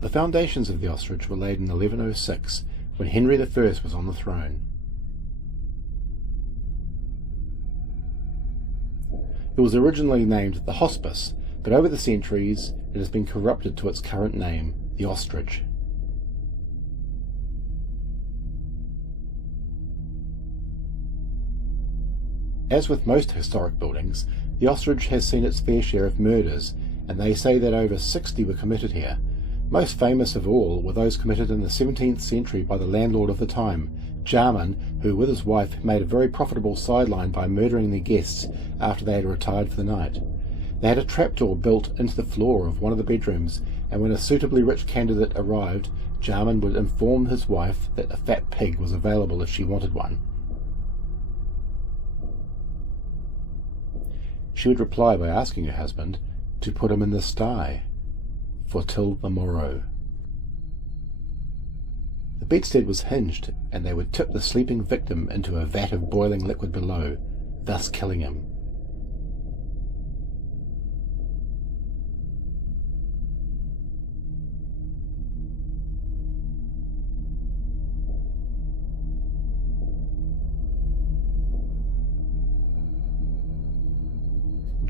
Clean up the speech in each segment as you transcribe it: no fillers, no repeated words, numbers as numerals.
The foundations of the Ostrich were laid in 1106, when Henry I was on the throne. It was originally named the Hospice, but over the centuries it has been corrupted to its current name, the Ostrich. As with most historic buildings, the Ostrich has seen its fair share of murders, and they say that over 60 were committed here. Most famous of all were those committed in the 17th century by the landlord of the time, Jarman, who with his wife made a very profitable sideline by murdering their guests after they had retired for the night. They had a trapdoor built into the floor of one of the bedrooms, and when a suitably rich candidate arrived, Jarman would inform his wife that a fat pig was available if she wanted one. She would reply by asking her husband to put him in the sty for till the morrow. The bedstead was hinged, and they would tip the sleeping victim into a vat of boiling liquid below, thus killing him.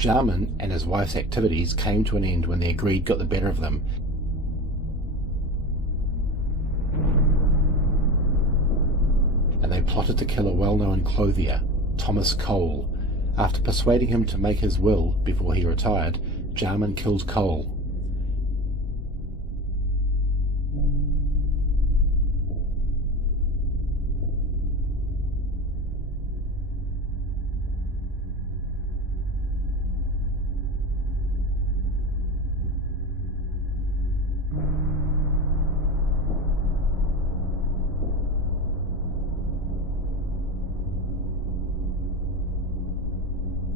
Jarman and his wife's activities came to an end when their greed got the better of them, and they plotted to kill a well-known clothier, Thomas Cole. After persuading him to make his will before he retired, Jarman killed Cole.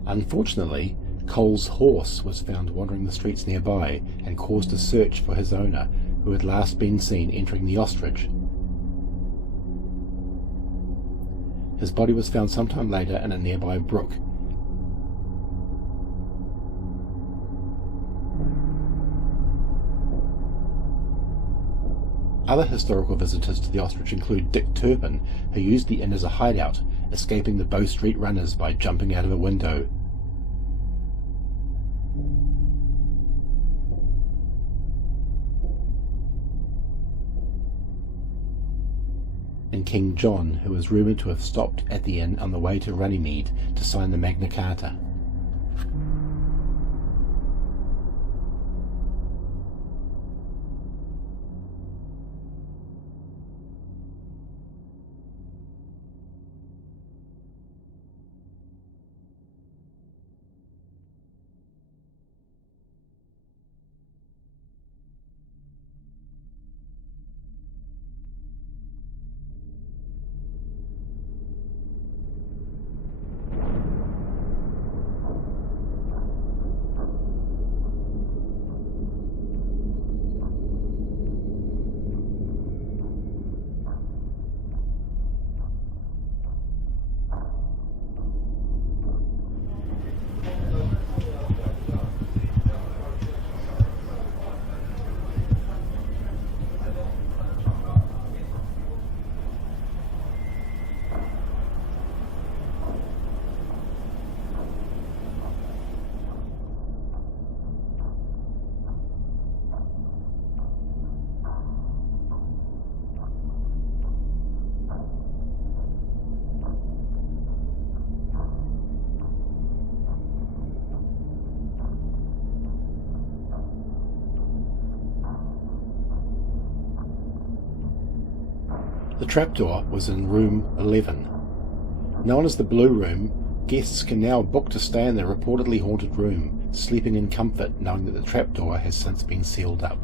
Unfortunately, Cole's horse was found wandering the streets nearby and caused a search for his owner, who had last been seen entering the Ostrich. His body was found sometime later in a nearby brook. Other historical visitors to the Ostrich include Dick Turpin, who used the inn as a hideout, escaping the Bow Street runners by jumping out of a window. And King John, who was rumoured to have stopped at the inn on the way to Runnymede to sign the Magna Carta. The trapdoor was in room 11. Known as the Blue Room, guests can now book to stay in the reportedly haunted room, sleeping in comfort knowing that the trapdoor has since been sealed up.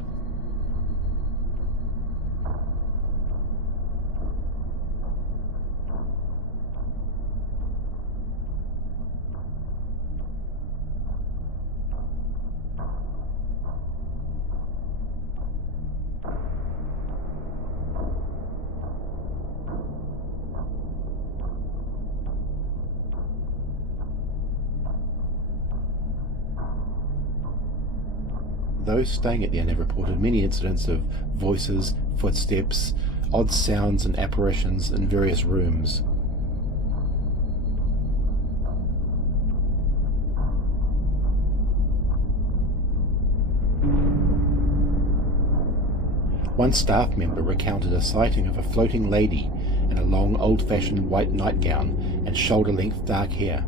Those staying at the inn have reported many incidents of voices, footsteps, odd sounds and apparitions in various rooms. One staff member recounted a sighting of a floating lady in a long old-fashioned white nightgown and shoulder-length dark hair.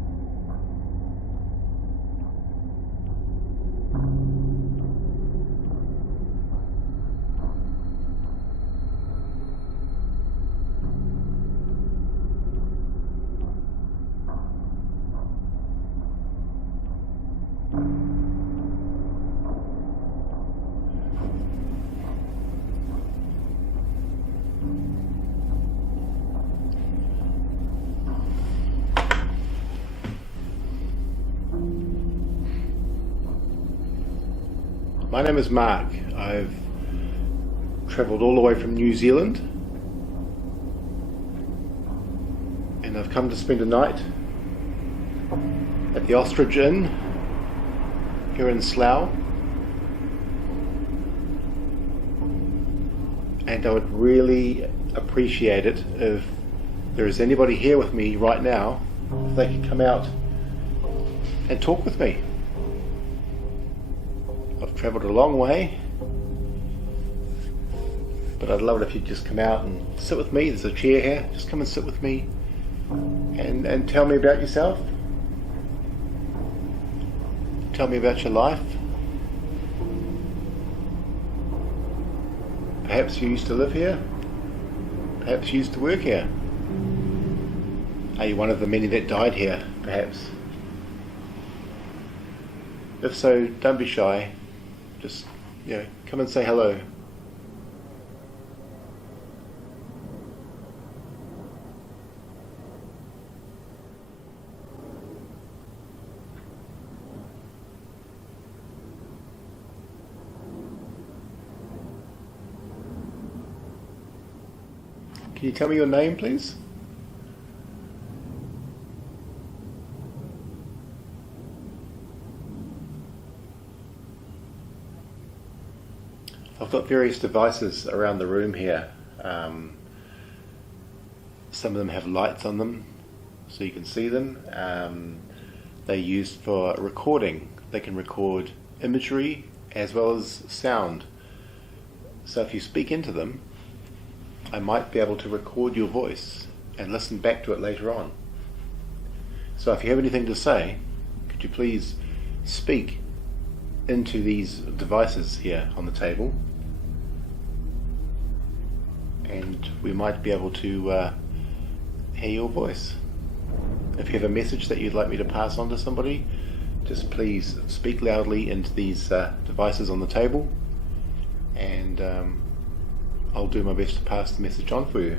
My name is Mark. I've travelled all the way from New Zealand and I've come to spend a night at the Ostrich Inn here in Slough, and I would really appreciate it if there is anybody here with me right now, if they could come out and talk with me. I've travelled a long way, but I'd love it if you'd just come out and sit with me. There's a chair here. Just come and sit with me and tell me about yourself. Tell me about your life. Perhaps you used to live here. Perhaps you used to work here. Are you one of the many that died here, perhaps? If so, don't be shy. Just, come and say hello. Can you tell me your name, please? I've got various devices around the room here. Some of them have lights on them so you can see them. They're used for recording. They can record imagery as well as sound. So if you speak into them, I might be able to record your voice and listen back to it later on. So if you have anything to say, could you please speak into these devices here on the table, and we might be able to hear your voice. If you have a message that you'd like me to pass on to somebody, just please speak loudly into these devices on the table, and I'll do my best to pass the message on for you.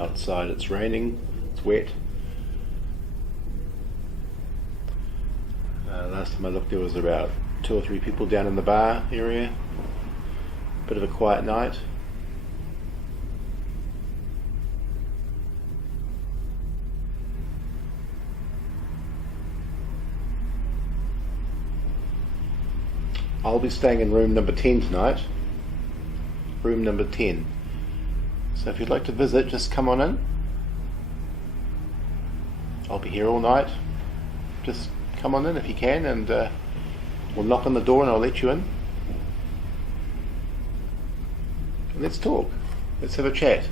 Outside it's raining, it's wet. Last time I looked there was about 2 or 3 people down in the bar area. Bit of a quiet night. I'll be staying in room number 10 tonight. Room number 10. So if you'd like to visit, just come on in. I'll be here all night. Just come on in if you can, and we'll knock on the door and I'll let you in. And let's talk. Let's have a chat.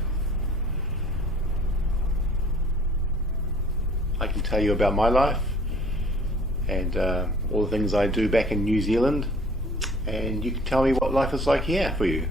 I can tell you about my life and all the things I do back in New Zealand, and you can tell me what life is like here for you.